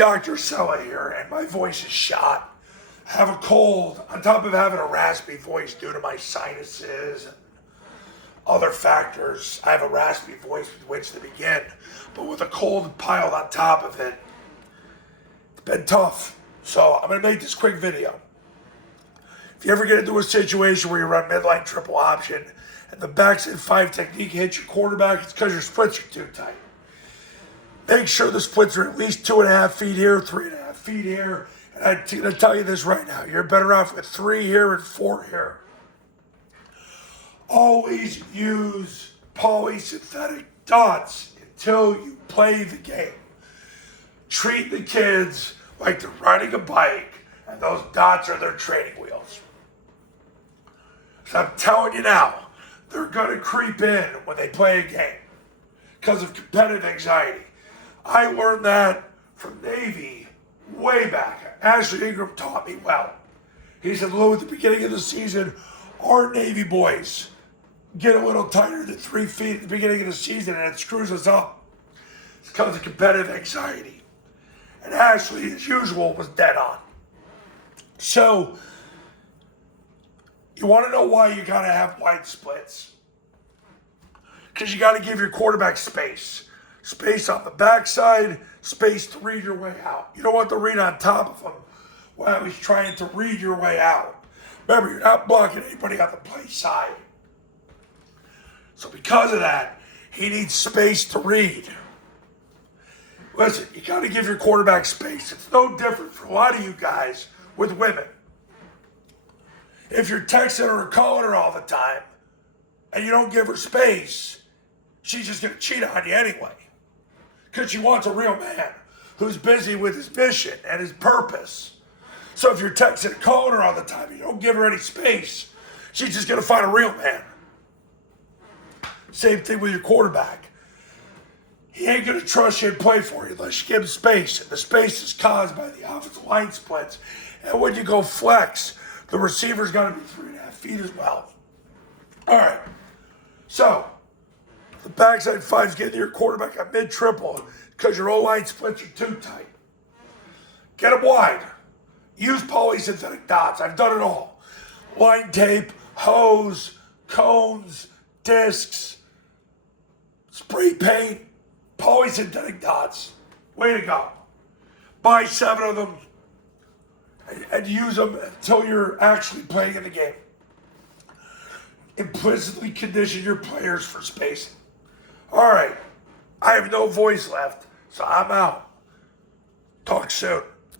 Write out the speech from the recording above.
Dr. Sella here, and my voice is shot. I have a cold, on top of having a raspy voice due to my sinuses and other factors. I have a raspy voice with which to begin, but with a cold piled on top of it, it's been tough. So I'm going to make this quick video. If you ever get into a situation where you run midline triple option and the backside 5 technique hits your quarterback, it's because your splits are too tight. Make sure the splits are at least 2.5 feet here, 3.5 feet here. And I'm going to tell you this right now. You're better off with 3 here and 4 here. Always use polysynthetic dots until you play the game. Treat the kids like they're riding a bike and those dots are their training wheels. So I'm telling you now, they're going to creep in when they play a game because of competitive anxiety. I learned that from Navy way back. Ashley Ingram taught me well. He said, Lou, at the beginning of the season, our Navy boys get a little tighter than 3 feet at the beginning of the season and it screws us up. It's because of competitive anxiety. And Ashley, as usual, was dead on. So, you want to know why you got to have wide splits? Because you got to give your quarterback space. Space on the backside, space to read your way out. You don't want to read on top of him while he's trying to read your way out. Remember, you're not blocking anybody on the play side. So because of that, he needs space to read. Listen, you got to give your quarterback space. It's no different for a lot of you guys with women. If you're texting her or calling her all the time and you don't give her space, she's just going to cheat on you anyway. Because she wants a real man who's busy with his mission and his purpose. So if you're texting and calling her all the time, you don't give her any space, she's just going to find a real man. Same thing with your quarterback. He ain't going to trust you and play for you unless you give him space. And the space is caused by the offensive line splits. And when you go flex, the receiver's got to be 3.5 feet as well. All right. So, the backside 5's getting your quarterback at mid-triple because your O-line splits are too tight. Get them wide. Use polysynthetic dots. I've done it all. Line tape, hose, cones, discs, spray paint, polysynthetic dots. Way to go. Buy 7 of them and use them until you're actually playing in the game. Implicitly condition your players for spacing. All right, I have no voice left, so I'm out. Talk soon.